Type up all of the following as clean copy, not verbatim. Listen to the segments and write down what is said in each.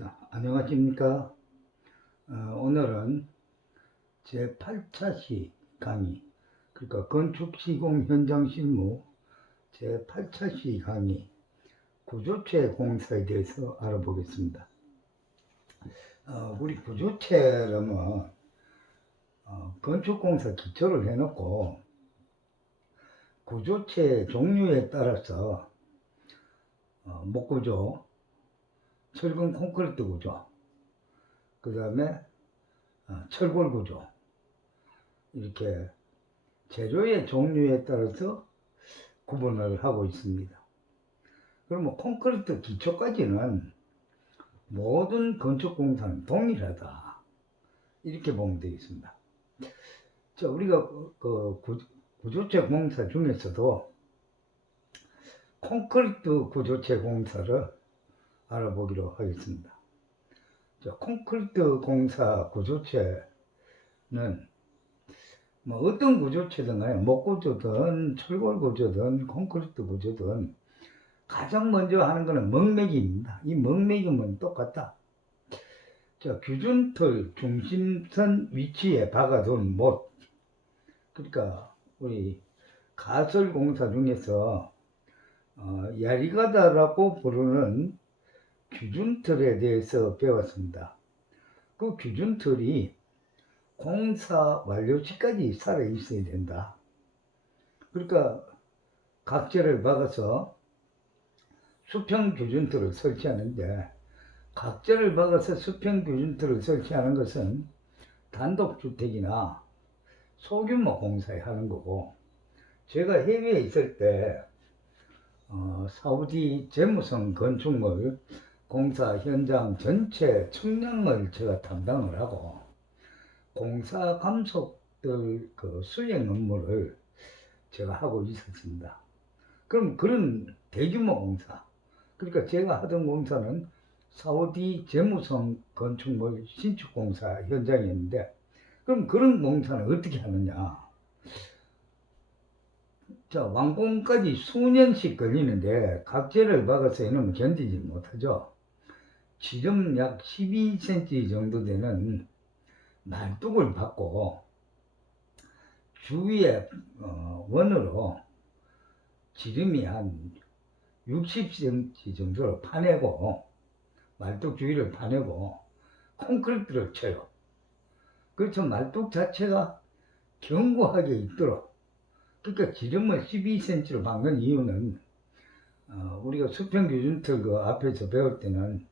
자, 안녕하십니까. 오늘은 제 8차 시 강의, 그러니까 건축시공 현장 실무 제 8차 시 강의 구조체 공사에 대해서 알아보겠습니다. 우리 구조체라면 건축공사 기초를 해놓고 구조체 종류에 따라서 목구조, 철근 콘크리트 구조, 그 다음에 철골 구조, 이렇게 재료의 종류에 따라서 구분을 하고 있습니다. 그러면 콘크리트 기초까지는 모든 건축공사는 동일하다, 이렇게 보면 되겠습니다. 자, 우리가 구조체 공사 중에서도 콘크리트 구조체 공사를 알아보기로 하겠습니다. 자, 콘크리트 공사 구조체는 어떤 구조체든 간에 목구조든 철골 구조든 콘크리트 구조든 가장 먼저 하는 것은 먹매기입니다. 이 먹매기면 똑같다. 자, 규준틀 중심선 위치에 박아둔 못, 그러니까 우리 가설 공사 중에서 야리가다라고 부르는 규준틀에 대해서 배웠습니다. 그 규준틀이 공사 완료 시까지 살아 있어야 된다. 그러니까 각재를 박아서 수평 규준틀을 설치하는데, 각재를 박아서 수평 규준틀을 설치하는 것은 단독주택이나 소규모 공사에 하는 거고, 제가 해외에 있을 때 사우디 재무성 건축물 공사 현장 전체 측량을 제가 담당을 하고 공사 감속들 수행 업무를 제가 하고 있었습니다. 그럼 그런 대규모 공사, 그러니까 제가 하던 공사는 사우디 재무성 건축물 신축 공사 현장이었는데, 그럼 그런 공사는 어떻게 하느냐? 자, 완공까지 수년씩 걸리는데 각재를 박아서 해놓으면 견디지 못하죠. 지름 약 12cm 정도 되는 말뚝을 받고 주위에 원으로 지름이 한 60cm 정도를 파내고, 말뚝 주위를 파내고 콘크리트를 쳐요. 그렇죠. 말뚝 자체가 견고하게 있도록. 그러니까 지름을 12cm로 박는 이유는 우리가 수평 규준틀 그 앞에서 배울 때는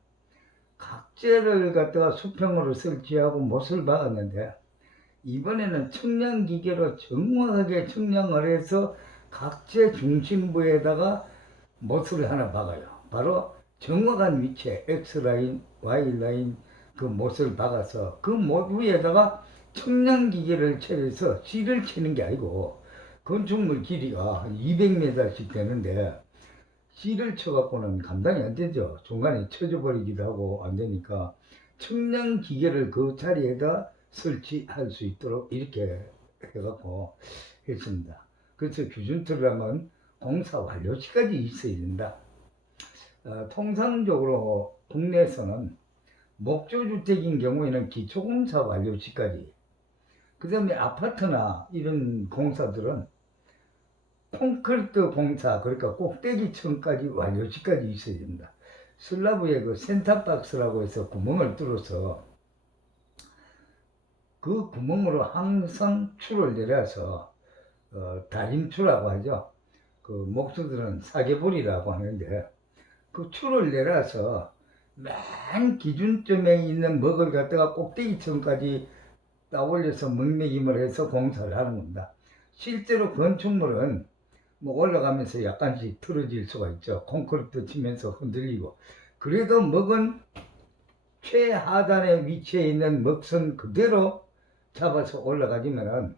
각재를 갖다가 수평으로 설치하고 못을 박았는데, 이번에는 측량 기계로 정확하게 측량을 해서 각재 중심부에다가 못을 하나 박아요. 바로 정확한 위치에 X라인, Y라인 그 못을 박아서 그 못 위에다가 측량 기계를 채워서 실을 치는 게 아니고, 건축물 길이가 200m씩 되는데 실을 쳐갖고는 감당이 안 되죠. 중간에 쳐져 버리기도 하고 안 되니까 측량 기계를 그 자리에다 설치할 수 있도록 이렇게 해갖고 했습니다. 그래서 규준틀을 하면 공사 완료 시까지 있어야 된다. 통상적으로 국내에서는 목조주택인 경우에는 기초공사 완료 시까지, 그 다음에 아파트나 이런 공사들은 콘크리트 공사, 그러니까 꼭대기층까지 완료 시까지 있어야 됩니다. 슬라브에 그 센터박스라고 해서 구멍을 뚫어서 그 구멍으로 항상 줄을 내려서 다림추라고 하죠. 그 목수들은 사계볼이라고 하는데, 그 줄을 내려서 맨 기준점에 있는 먹을 갖다가 꼭대기층까지 따올려서 먹매김을 해서 공사를 하는 겁니다. 실제로 건축물은 올라가면서 약간씩 틀어질 수가 있죠. 콘크리트 치면서 흔들리고. 그래도 먹은 최하단에 위치해 있는 먹선 그대로 잡아서 올라가지면은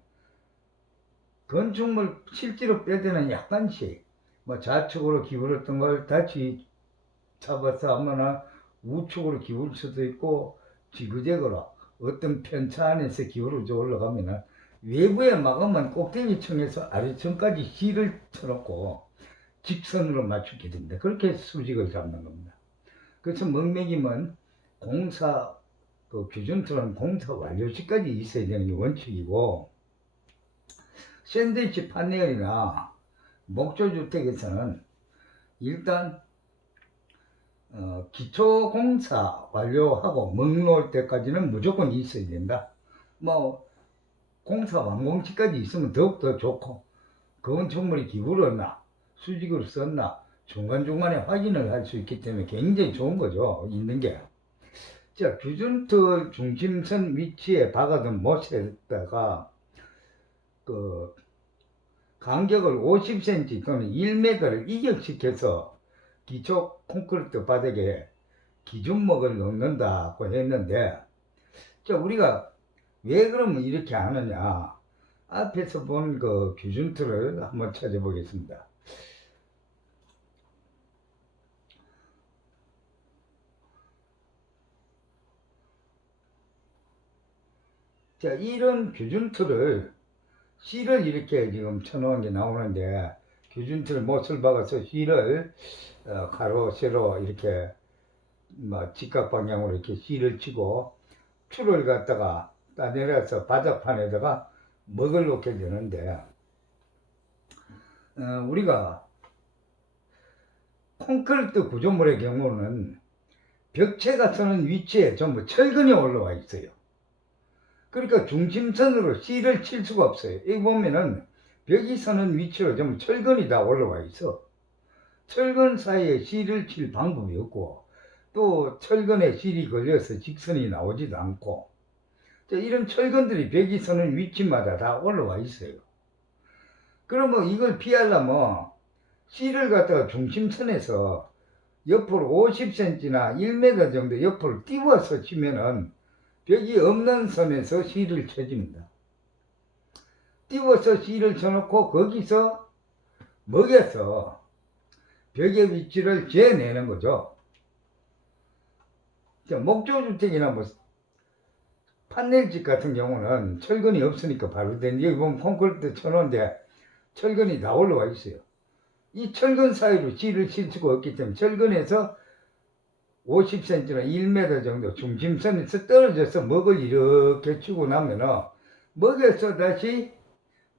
건축물 실제로 뼈대는 약간씩 좌측으로 기울었던 걸 다시 잡아서 하거나 우측으로 기울 수도 있고, 지그재그로 어떤 편차 안에서 기울어져 올라가면은 외부에 막으면 꼭대기층에서 아래층까지 실을 쳐놓고 직선으로 맞추게 됩니다. 그렇게 수직을 잡는 겁니다. 그래서 먹매김은 공사 그 기준틀은 공사 완료 시까지 있어야 되는 게 원칙이고, 샌드위치 판넬이나 목조주택에서는 일단 기초 공사 완료하고 먹 놓을 때까지는 무조건 있어야 된다. 뭐 공사 완공 시까지 있으면 더욱더 좋고, 건축물이 기울었나 수직으로 썼나 중간중간에 확인을 할 수 있기 때문에 굉장히 좋은 거죠, 있는 게. 자, 기준틀 중심선 위치에 박아둔 못에다가 그 간격을 50cm 또는 1m를 이격시켜서 기초 콘크리트 바닥에 기준목을 넣는다고 했는데, 자, 우리가 왜 그러면 이렇게 하느냐, 앞에서 본 그 기준틀을 한번 찾아보겠습니다. 자, 이런 기준틀을 C를 이렇게 지금 쳐놓은 게 나오는데, 기준틀 못을 박아서 C를 가로 세로 이렇게 뭐 직각 방향으로 이렇게 C를 치고 줄을 갖다가 따내려서 바닥판에다가 먹을 놓게 되는데, 우리가 콘크리트 구조물의 경우는 벽체가 서는 위치에 전부 철근이 올라와 있어요. 그러니까 중심선으로 C를 칠 수가 없어요. 여기 보면은 벽이 서는 위치로 전부 철근이 다 올라와 있어. 철근 사이에 C를 칠 방법이 없고, 또 철근에 실이 걸려서 직선이 나오지도 않고, 이런 철근들이 벽이 서는 위치마다 다 올라와 있어요. 그러면 이걸 피하려면 C를 갖다가 중심선에서 옆으로 50cm나 1m 정도 옆으로 띄워서 치면은 벽이 없는 선에서 C를 쳐줍니다. 띄워서 C를 쳐놓고 거기서 먹여서 벽의 위치를 재내는 거죠. 목조주택이나 뭐 판넬집 같은 경우는 철근이 없으니까 바로 되는데, 여기 보면 콘크리트 쳐놓은데 철근이 다 올라와 있어요. 이 철근 사이로 C를 칠 수가 없기 때문에 철근에서 50cm나 1m 정도 중심선에서 떨어져서 먹을 이렇게 주고 나면은 먹여서 다시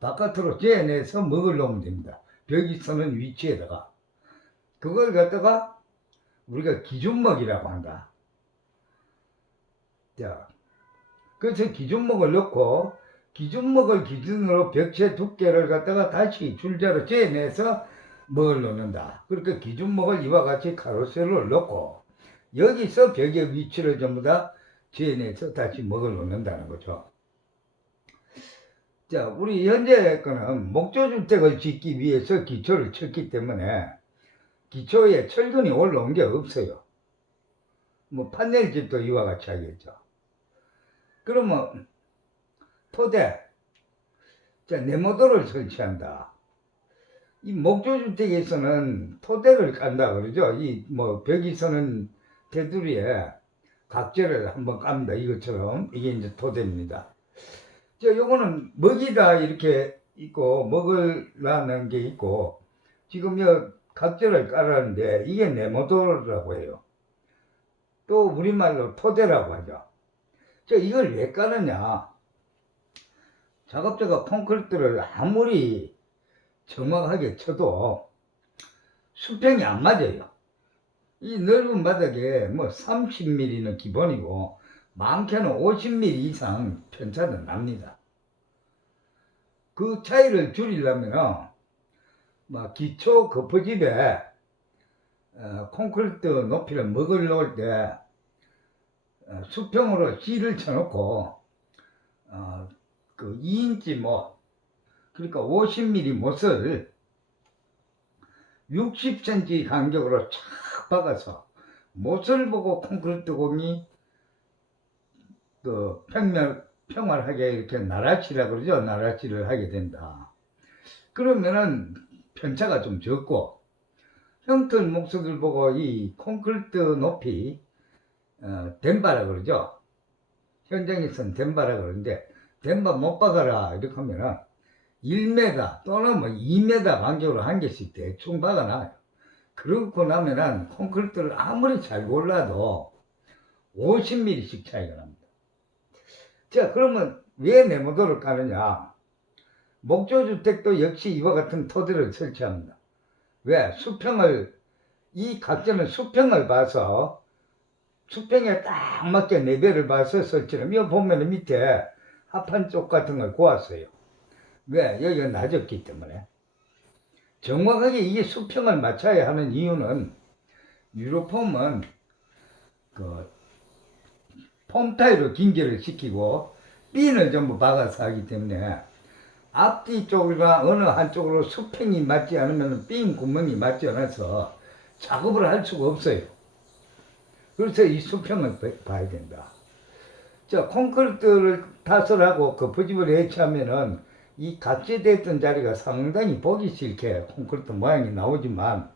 바깥으로 재내서 먹을 놓으면 됩니다. 벽이 서는 위치에다가. 그걸 갖다가 우리가 기준먹이라고 한다. 자, 그래서 기준먹을 넣고 기준먹을 기준으로 벽체 두께를 갖다가 다시 줄자로 재내서 먹을 넣는다. 그러니까 기준먹을 이와 같이 가로세로를 넣고 여기서 벽의 위치를 전부 다 재내서 다시 먹을 넣는다는 거죠. 자, 우리 현재 거는 목조주택을 짓기 위해서 기초를 쳤기 때문에 기초에 철근이 올라온 게 없어요. 뭐 판넬집도 이와 같이 하겠죠. 그러면 토대, 자, 네모도를 설치한다. 이 목조주택에서는 토대를 깐다 그러죠. 이 뭐 벽이 서는 테두리에 각재를 한번 깝니다. 이것처럼. 이게 이제 토대입니다. 자, 요거는 먹이다 이렇게 있고 먹으라는 게 있고, 지금 요 각재를 깔았는데 이게 네모도라고 해요. 또 우리말로 토대라고 하죠. 자, 이걸 왜 까느냐? 작업자가 콘크리트를 아무리 정확하게 쳐도 수평이 안 맞아요. 이 넓은 바닥에 뭐 30mm는 기본이고 많게는 50mm 이상 편차는 납니다. 그 차이를 줄이려면 막 기초 거푸집에 콘크리트 높이를 먹을 놓을 때 수평으로 C를 쳐놓고 그 2인치 못, 그러니까 50mm 못을 60cm 간격으로 촥 박아서 못을 보고 콘크리트 공이 그 평활하게 이렇게 나라치라 그러죠. 나라치를 하게 된다. 그러면은 편차가 좀 적고, 형틀 목수들 보고 이 콘크리트 높이 덴바라 그러죠. 현장에서는 덴바라 그러는데, 덴바 못 박아라 이렇게 하면은 1m 또는 뭐 2m 간격으로 한 개씩 대충 박아놔요. 그러고 나면은 콘크리트를 아무리 잘 골라도 50mm씩 차이가 납니다. 자, 그러면 왜 네모도를 까느냐? 목조주택도 역시 이와 같은 토대를 설치합니다. 왜? 수평을, 이 각재는 수평을 봐서, 수평에 딱 맞게 내배를 봐서 설치를. 여기 보면 밑에 합판 쪽 같은 걸 고았어요. 왜? 여기가 낮았기 때문에. 정확하게 이게 수평을 맞춰야 하는 이유는, 유로폼은 그 폼 타일로 긴결을 시키고 핀을 전부 박아서 하기 때문에 앞뒤 쪽이나 어느 한쪽으로 수평이 맞지 않으면 핀 구멍이 맞지 않아서 작업을 할 수가 없어요. 그래서 이 수평을 봐야 된다. 자, 콘크리트를 타설하고 거푸집을 해체하면은 이 각재됐던 자리가 상당히 보기 싫게 콘크리트 모양이 나오지만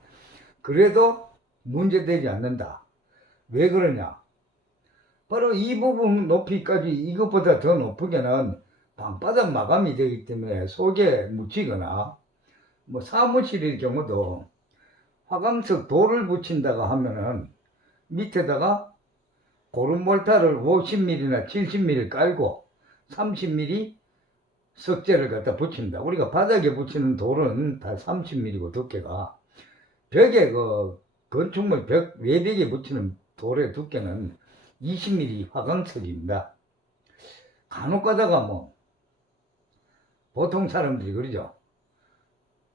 그래도 문제되지 않는다. 왜 그러냐? 바로 이 부분 높이까지 이것보다 더 높게는 방바닥 마감이 되기 때문에 속에 묻히거나 뭐 사무실일 경우도 화강석 돌을 붙인다고 하면은 밑에다가 고름몰타를 50mm나 70mm 깔고 30mm 석재를 갖다 붙입니다. 우리가 바닥에 붙이는 돌은 다 30mm고 두께가 벽에 그 건축물 벽 외벽에 붙이는 돌의 두께는 20mm 화강석입니다. 간혹 가다가 뭐 보통 사람들이 그러죠.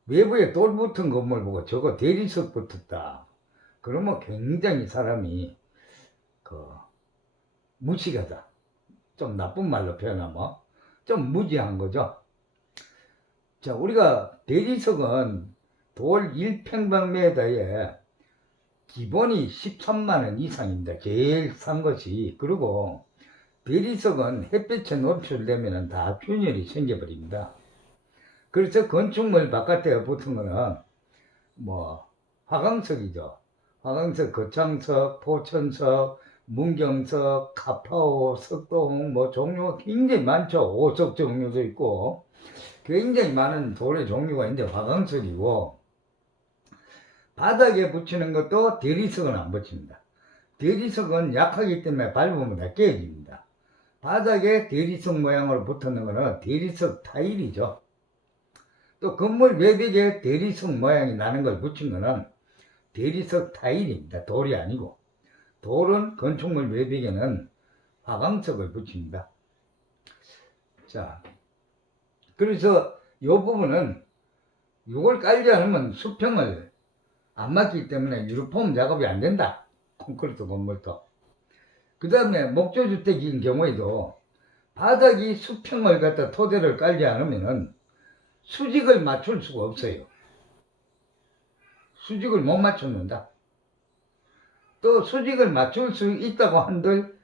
외부에 돌 붙은 건물 보고 저거 대리석 붙었다. 그러면 굉장히 사람이 무식하다. 좀 나쁜 말로 표현하면 좀 무지한 거죠. 자, 우리가 대리석은 돌 1평방미터에 기본이 13만원 이상입니다. 제일 싼 것이. 그리고 대리석은 햇빛에 노출되면 다 균열이 생겨버립니다. 그래서 건축물 바깥에 붙은 거는 뭐 화강석이죠. 화강석, 거창석, 포천석, 문경석, 가파오, 석동 뭐 종류가 굉장히 많죠. 오석 종류도 있고 굉장히 많은 돌의 종류가 있는데 화강석이고 바닥에 붙이는 것도 대리석은 안 붙입니다. 대리석은 약하기 때문에 밟으면 다 깨집니다. 바닥에 대리석 모양으로 붙는 거는 대리석 타일이죠. 또 건물 외벽에 대리석 모양이 나는 걸 붙인 거는 대리석 타일입니다. 돌이 아니고. 돌은 건축물 외벽에는 화강석을 붙입니다. 자, 그래서 이 부분은 이걸 깔지 않으면 수평을 안 맞기 때문에 유로폼 작업이 안 된다. 콘크리트 건물도. 그 다음에 목조주택인 경우에도 바닥이 수평을 갖다 토대를 깔지 않으면은 수직을 맞출 수가 없어요. 수직을 못 맞춘다. 또 수직을 맞출 수 있다고 한들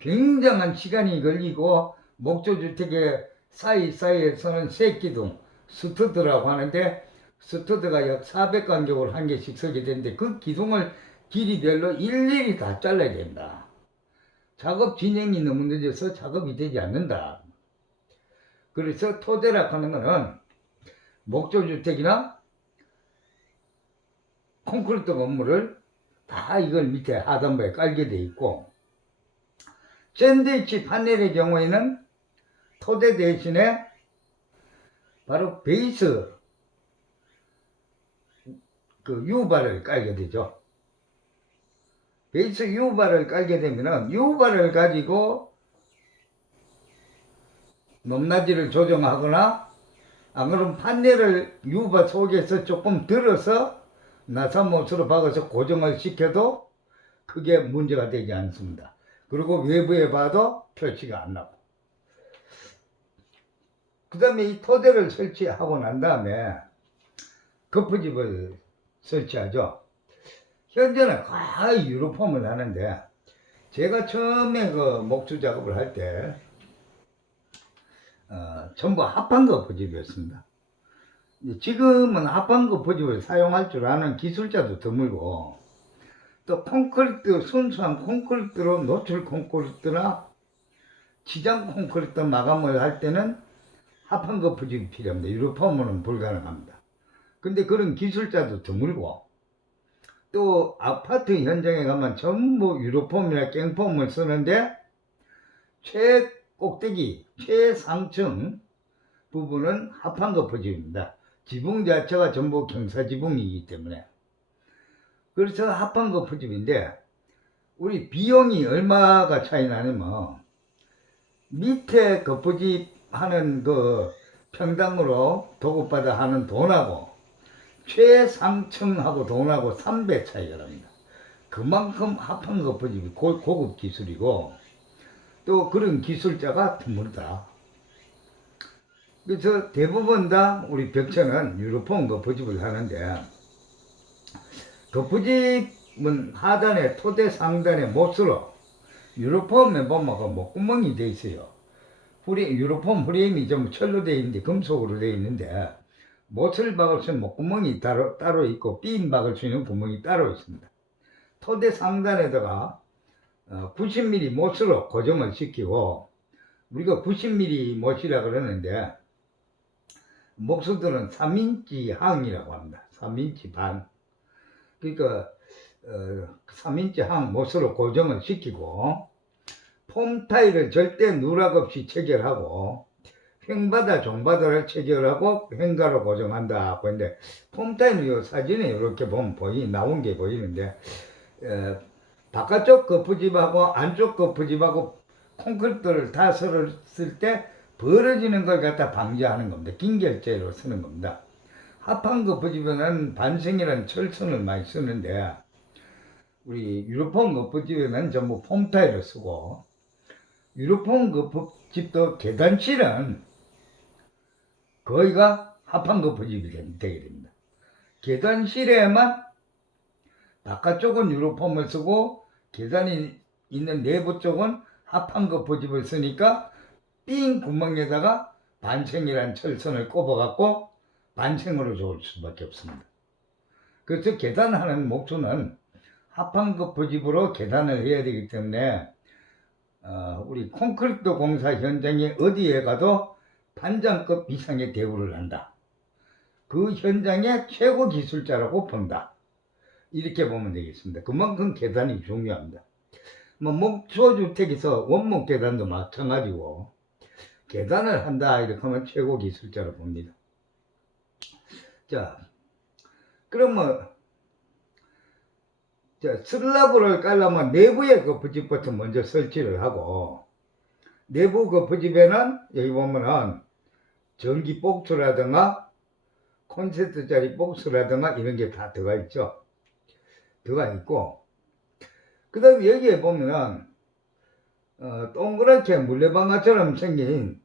굉장한 시간이 걸리고 목조주택의 사이사이에서는 새기둥, 스터드라고 하는데 스터드가 약 400간격으로 한 개씩 서게 되는데 그 기둥을 길이별로 일일이 다 잘라야 된다. 작업 진행이 너무 늦어서 작업이 되지 않는다. 그래서 토대라 하는 거는 목조주택이나 콘크리트 건물을 다 이걸 밑에 하단부에 깔게 돼 있고 샌드위치 파넬의 경우에는 토대 대신에 바로 베이스 그 유발을 깔게 되죠. 베이스 유발을 깔게 되면은 유발을 가지고 높낮이를 조정하거나 안 그러면 판넬을 유발 속에서 조금 들어서 나사못으로 박아서 고정을 시켜도 크게 문제가 되지 않습니다. 그리고 외부에 봐도 표시가 안 나고. 그 다음에 이 토대를 설치하고 난 다음에 거푸집을 설치하죠. 현재는 거의 유로폼을 하는데 제가 처음에 그 목조 작업을 할 때 전부 합판 거푸집이었습니다. 지금은 합판 거푸집을 사용할 줄 아는 기술자도 드물고 또 콘크리트, 순수한 콘크리트로 노출 콘크리트나 지장 콘크리트 마감을 할 때는 합판 거푸집이 필요합니다. 유로폼으로는 불가능합니다. 근데 그런 기술자도 드물고 또 아파트 현장에 가면 전부 유로폼이나 깽폼을 쓰는데 최꼭대기, 최상층 부분은 합판 거푸집입니다. 지붕 자체가 전부 경사지붕이기 때문에. 그래서 합판 거푸집인데 우리 비용이 얼마가 차이 나냐면 밑에 거푸집 하는 그 평당으로 도급받아 하는 돈하고 최상층하고 돈하고 3배 차이가 납니다. 그만큼 합판 거푸집이 고급 기술이고 또 그런 기술자가 드물다. 그래서 대부분 다 우리 벽체는 유로폼 거푸집을 하는데 거푸집은 하단에 토대 상단에 못으로 유로폼에 보면 그 목구멍이 돼 있어요. 유로폼 프레임이 좀 철로 되어 있는데 금속으로 되어 있는데 못을 박을 수 있는 목구멍이 따로 있고 빔 박을 수 있는 구멍이 따로 있습니다. 토대 상단에다가 90mm 못으로 고정을 시키고 우리가 90mm 못이라 그러는데 목수들은 3인치 항이라고 합니다. 3인치 반. 그러니까 3인치 항 못으로 고정을 시키고 폼 타일을 절대 누락 없이 체결하고 횡바다 종바다를 체결하고 횡가로 고정한다. 그런데 폼 타일은 이 사진에 이렇게 보면 나온 게 보이는데 바깥쪽 거푸집하고 안쪽 거푸집하고 콘크리트를 다 쓸 때 벌어지는 걸 갖다 방지하는 겁니다. 긴결재로 쓰는 겁니다. 합판 거푸집에는 반생이라는 철선을 많이 쓰는데 우리 유로폼 거푸집에는 전부 폼 타일을 쓰고 유로폼 거푸집도 계단실은 거의가 합판 거푸집이 되게 됩니다. 계단실에만 바깥쪽은 유로폼을 쓰고 계단이 있는 내부 쪽은 합판 거푸집을 쓰니까 삥 구멍에다가 반생이란 철선을 꼽아갖고 반생으로 좋을 수밖에 없습니다. 그래서 계단하는 목수는 합판 거푸집으로 계단을 해야 되기 때문에 우리 콘크리트 공사 현장에 어디에 가도 반장급 이상의 대우를 한다. 그 현장의 최고 기술자라고 본다. 이렇게 보면 되겠습니다. 그만큼 계단이 중요합니다. 뭐 목조주택에서 원목 계단도 마찬가지고 계단을 한다 이렇게 하면 최고 기술자로 봅니다. 자, 그러면 슬라브를 깔려면 내부에 거푸집부터 먼저 설치를 하고 내부 거푸집에는 여기 보면은 전기 복수라든가 콘센트짜리 복수라든가 이런 게 다 들어가 있죠. 들어가 있고 그 다음에 여기에 보면은 동그랗게 물레방아처럼 생긴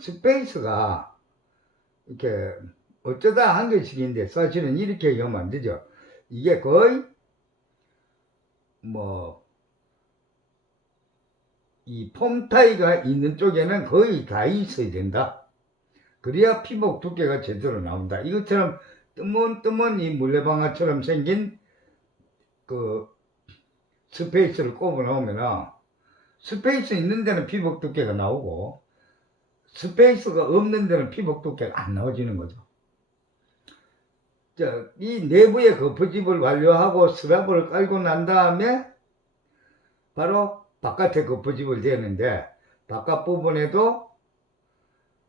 스페이스가 이렇게 어쩌다 한 개씩인데 사실은 이렇게 하면 안 되죠. 이게 거의 이 폼타이가 있는 쪽에는 거의 다 있어야 된다. 그래야 피복 두께가 제대로 나온다. 이것처럼 뜨문뜨문 이 물레방아처럼 생긴 그 스페이스를 꼽아 놓으면 스페이스 있는 데는 피복 두께가 나오고 스페이스가 없는 데는 피복 두께가 안 나와지는 거죠. 자, 이 내부의 거푸집을 완료하고 슬라브를 깔고 난 다음에 바로 바깥에 거푸집을 대는데 바깥 부분에도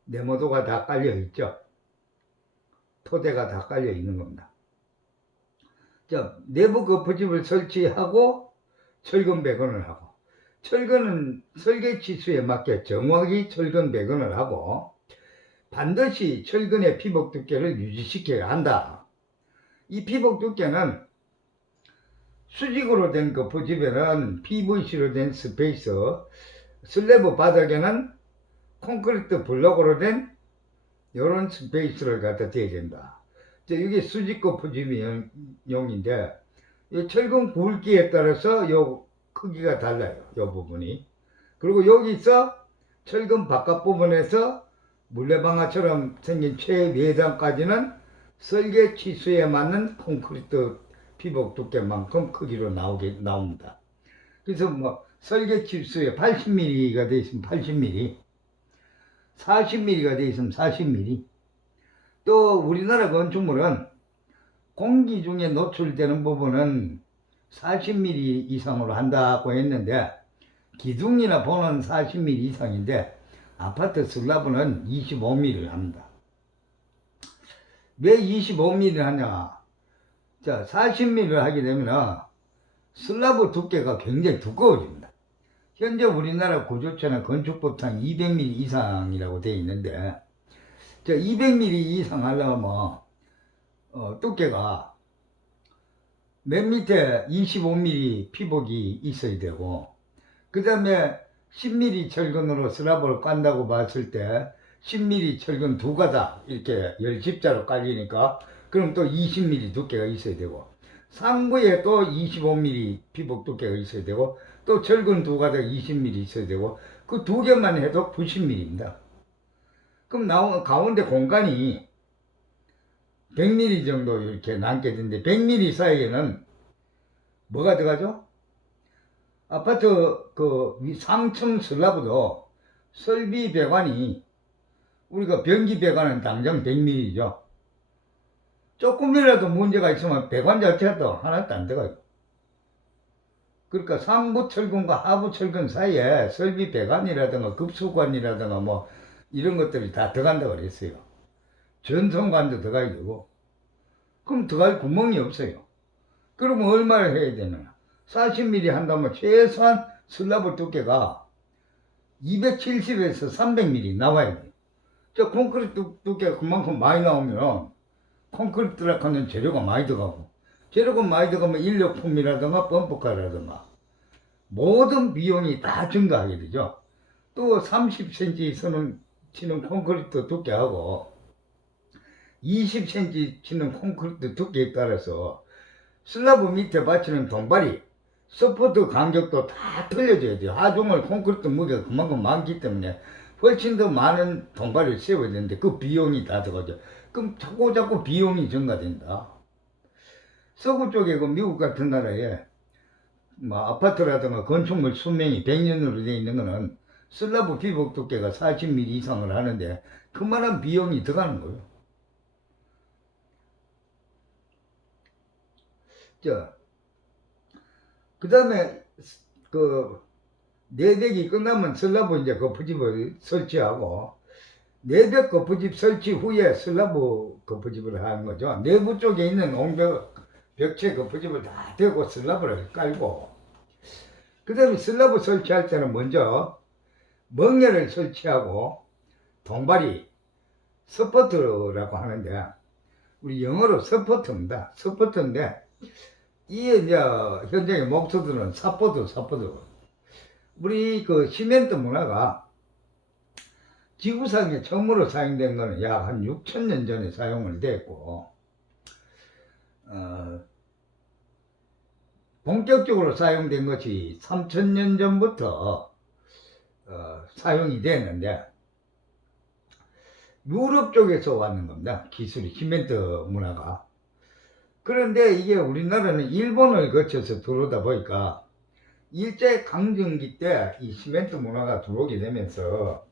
네모도가 다 깔려 있죠. 토대가 다 깔려 있는 겁니다. 자, 내부 거푸집을 설치하고 철근 배건을 하고 철근은 설계 치수에 맞게 정확히 철근 배건을 하고 반드시 철근의 피복 두께를 유지시켜야 한다. 이 피복 두께는 수직으로 된 거푸집에는 PVC로 된 스페이스, 슬래브 바닥에는 콘크리트 블록으로 된 이런 스페이스를 갖다 대야 된다. 이게 수직 거푸집용인데 이 철근 굵기에 따라서 요 크기가 달라요. 요 부분이. 그리고 여기서 철근 바깥 부분에서 물레방아처럼 생긴 최내단까지는 설계 치수에 맞는 콘크리트 피복 두께만큼 크기로 나옵니다. 그래서 설계 치수에 80mm가 되어 있으면 80mm, 40mm가 되어 있으면 40mm. 또 우리나라 건축물은 공기 중에 노출되는 부분은 40mm 이상으로 한다고 했는데 기둥이나 보는 40mm 이상인데 아파트 슬라브는 25mm를 합니다. 왜 25mm를 하냐? 자, 40mm를 하게 되면 슬라브 두께가 굉장히 두꺼워집니다. 현재 우리나라 구조체는 건축법상 200mm 이상이라고 되어 있는데, 자, 200mm 이상 하려면 두께가 맨 밑에 25mm 피복이 있어야 되고, 그 다음에 10mm 철근으로 슬라브를 깐다고 봤을 때 10mm 철근 두 가닥 이렇게 열십자로 깔리니까 그럼 또 20mm 두께가 있어야 되고, 상부에 또 25mm 피복 두께가 있어야 되고, 또 철근 두 가닥 20mm 있어야 되고, 그 두 개만 해도 90mm입니다. 그럼 가운데 공간이 100mm 정도 이렇게 남게 되는데 100mm 사이에는 뭐가 들어가죠? 아파트 그 상층 슬라브도 설비 배관이 우리가 변기 배관은 당장 100mm죠. 조금이라도 문제가 있으면 배관 자체도 하나도 안 들어가요. 그러니까 상부 철근과 하부 철근 사이에 설비 배관이라든가 급수관이라든가 뭐 이런 것들이 다 들어간다고 그랬어요. 전선관도 들어가야 되고. 그럼 들어갈 구멍이 없어요. 그러면 얼마를 해야 되느냐? 40mm 한다면 최소한 슬라브 두께가 270에서 300mm 나와야 돼요. 저 콘크리트 두께가 그만큼 많이 나오면 콘크리트라 하는 재료가 많이 들어가고, 재료가 많이 들어가면 인력품이라든가 펌프카라든가 모든 비용이 다 증가하게 되죠. 또 30cm 치는 콘크리트 두께하고 20cm 치는 콘크리트 두께에 따라서 슬라브 밑에 받치는 동발이 서포트 간격도 다 틀려져야 돼요. 하중을 콘크리트 무게가 그만큼 많기 때문에 훨씬 더 많은 동발을 세워야 되는데 그 비용이 다 들어가죠. 그럼 자꾸 비용이 증가된다. 서구 쪽에 그 미국 같은 나라에 뭐 아파트라든가 건축물 수명이 100년으로 되어 있는 거는 슬라브 피복 두께가 40mm 이상을 하는데 그만한 비용이 들어가는 거예요. 자, 그 다음에 그 내벽이 끝나면 슬라브 이제 거푸집을 설치하고, 내벽 거푸집 설치 후에 슬라브 거푸집을 하는 거죠. 내부 쪽에 있는 옹벽 벽체 거푸집을 다 대고 슬라브를 깔고, 그 다음에 슬라브 설치할 때는 먼저 멍에를 설치하고 동발이 서포트라고 하는데 우리 영어로 서포트입니다. 서포트인데 이게 이제 현장의 목소들은 사포드. 우리 그 시멘트 문화가 지구상에 처음으로 사용된 거는 약 한 6,000년 전에 사용을 됐고, 본격적으로 사용된 것이 3,000년 전부터 사용이 됐는데, 유럽 쪽에서 왔는 겁니다. 기술이, 시멘트 문화가. 그런데 이게 우리나라는 일본을 거쳐서 들어오다 보니까 일제강점기 때 이 시멘트 문화가 들어오게 되면서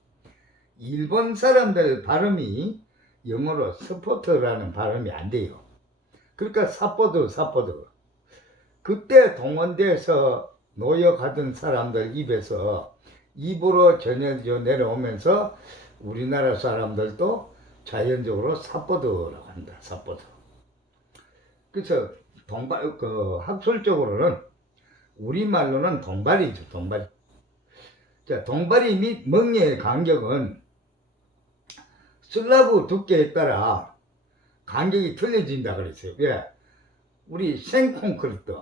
일본 사람들 발음이 영어로 스포트라는 발음이 안 돼요. 그러니까 사포드. 그때 동원돼서 노역하던 사람들 입으로 전해져 내려오면서 우리나라 사람들도 자연적으로 사포드라고 한다. 사포드. 그래서 학술적으로는 우리말로는 동발이죠. 동발이. 자, 동발이 및 멍에의 간격은 슬라브 두께에 따라 간격이 틀려진다 그랬어요. 왜? 우리 생콘크리트,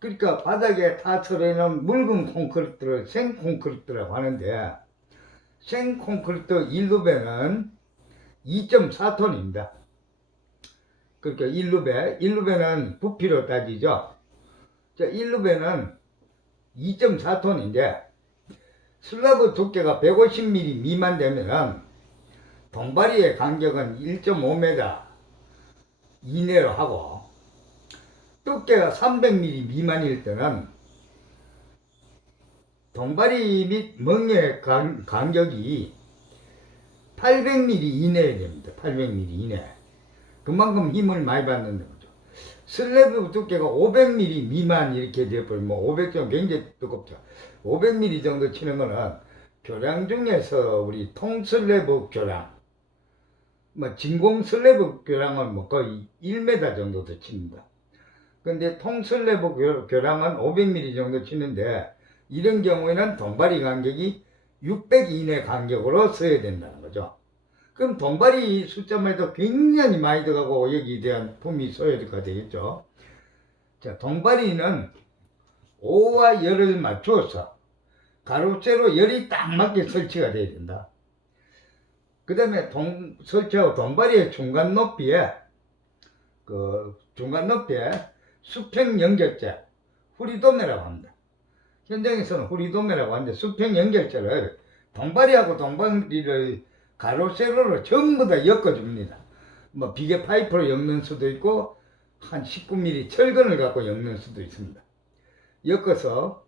그러니까 바닥에 다 처리해놓은 묽은 콘크리트를 생콘크리트라고 하는데, 생콘크리트 1루베는 2.4톤입니다. 그러니까 1루베는 부피로 따지죠. 자, 1루베는 2.4톤인데 슬라브 두께가 150mm 미만 되면은 동바리의 간격은 1.5m 이내로 하고, 두께가 300mm 미만일 때는 동바리 및 멍의 간격이 800mm 이내에 됩니다. 800mm 이내. 그만큼 힘을 많이 받는 거죠. 슬래브 두께가 500mm 미만 이렇게 돼버리면, 500점 굉장히 두껍죠. 500mm 정도 치는 거는 교량 중에서 우리 통슬래브 교량, 뭐 진공 슬래브 교량은 뭐 거의 1m 정도도 칩니다. 근데 통슬래브 교량은 500mm 정도 치는데, 이런 경우에는 동바리 간격이 600 이내 간격으로 써야 된다는 거죠. 그럼 동바리 숫자만 해도 굉장히 많이 들어가고 여기에 대한 품위 소요가 되겠죠. 자, 동바리는 오와 열을 맞추어서 가로 세로 열이 딱 맞게 설치가 돼야 된다. 그 다음에 설치하고 동바리의 중간 높이에 수평 연결재, 후리도매라고 합니다. 현장에서는 후리도매라고 하는데, 수평 연결재를 동바리하고 동바리를 가로 세로로 전부 다 엮어줍니다. 뭐 비계 파이프로 엮는 수도 있고 한 19mm 철근을 갖고 엮는 수도 있습니다. 엮어서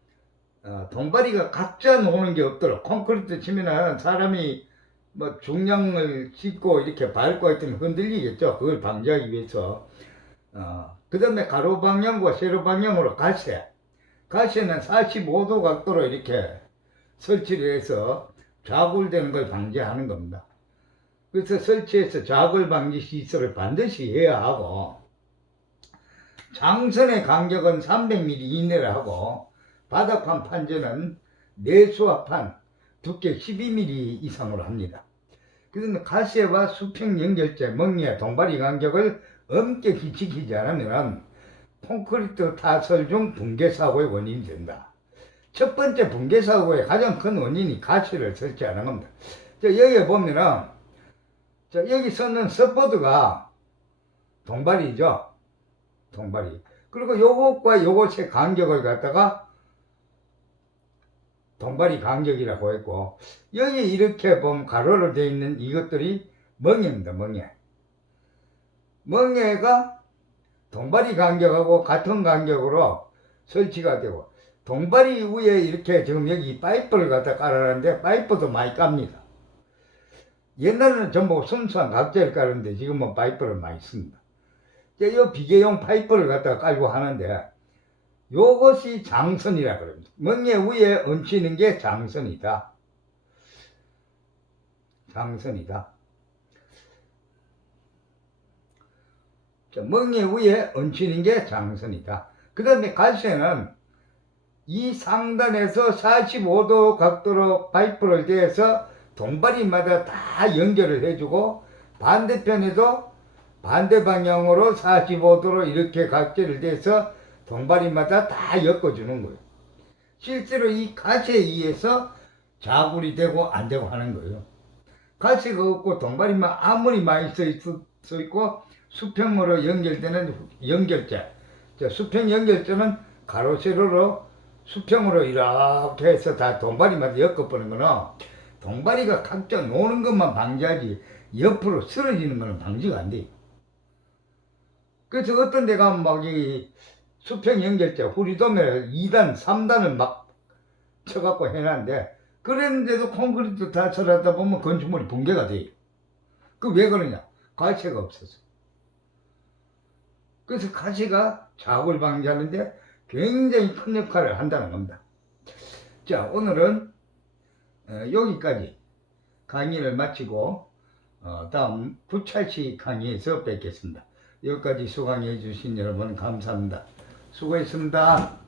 동바리가 각자 노는 게 없도록, 콘크리트 치면은 사람이 뭐 중량을 싣고 이렇게 밟고 있으면 흔들리겠죠. 그걸 방지하기 위해서. 그 다음에 가로 방향과 세로 방향으로 가시에는 45도 각도로 이렇게 설치를 해서 좌굴되는 걸 방지하는 겁니다. 그래서 설치해서 좌굴 방지 시설을 반드시 해야 하고, 장선의 간격은 300mm 이내로 하고, 바닥판 판재는 내수압판 두께 12mm 이상으로 합니다. 그런데 가시와 수평 연결재, 멍에 동바리 간격을 엄격히 지키지 않으면 콘크리트 타설 중 붕괴 사고의 원인이 된다. 첫 번째 붕괴 사고의 가장 큰 원인이 가시를 설치하는 겁니다. 여기에 보면은, 여기 서는 서포트가 동바리죠. 동바리. 그리고 요것과 요것의 간격을 갖다가 동바리 간격이라고 했고, 여기 이렇게 보면 가로로 되어 있는 이것들이 멍에입니다. 멍에가 동바리 간격하고 같은 간격으로 설치가 되고, 동바리 위에 이렇게 지금 여기 파이프를 갖다 깔아놨는데, 파이프도 많이 깝니다. 옛날에는 전부 순수한 각재를 깔았는데 지금은 파이프를 많이 씁니다. 이 비계용 파이프를 갖다 깔고 하는데, 요것이 장선이라 그럽니다. 멍에 위에 얹히는 게 장선이다. 멍에 위에 얹히는 게 장선이다. 그 다음에 가시에는 이 상단에서 45도 각도로 파이프를 대서 동바리마다 다 연결을 해주고, 반대편에도 반대 방향으로 45도로 이렇게 각재를 대서 동바리마다 다 엮어주는 거예요. 실제로 이 가시에 의해서 자굴이 되고 안 되고 하는 거예요. 가시가 없고 동바리만 아무리 많이 써 있고 수평으로 연결되는 연결재, 수평 연결재는 가로 세로로 수평으로 이렇게 해서 다 동바리마다 엮어버리는 거는 동바리가 각자 노는 것만 방지하지 옆으로 쓰러지는 거는 방지가 안 돼요. 그래서 어떤 데가 막 이 수평 연결재 후리도매를 2단, 3단을 막 쳐갖고 해놨는데, 그랬는데도 콘크리트 다 쳐놨다 보면 건축물이 붕괴가 돼요. 그 왜 그러냐? 가시가 없어서. 그래서 가시가 자굴 방지하는데 굉장히 큰 역할을 한다는 겁니다. 자, 오늘은 여기까지 강의를 마치고 다음 구찰식 강의에서 뵙겠습니다. 여기까지 수강해 주신 여러분 감사합니다. 수고했습니다.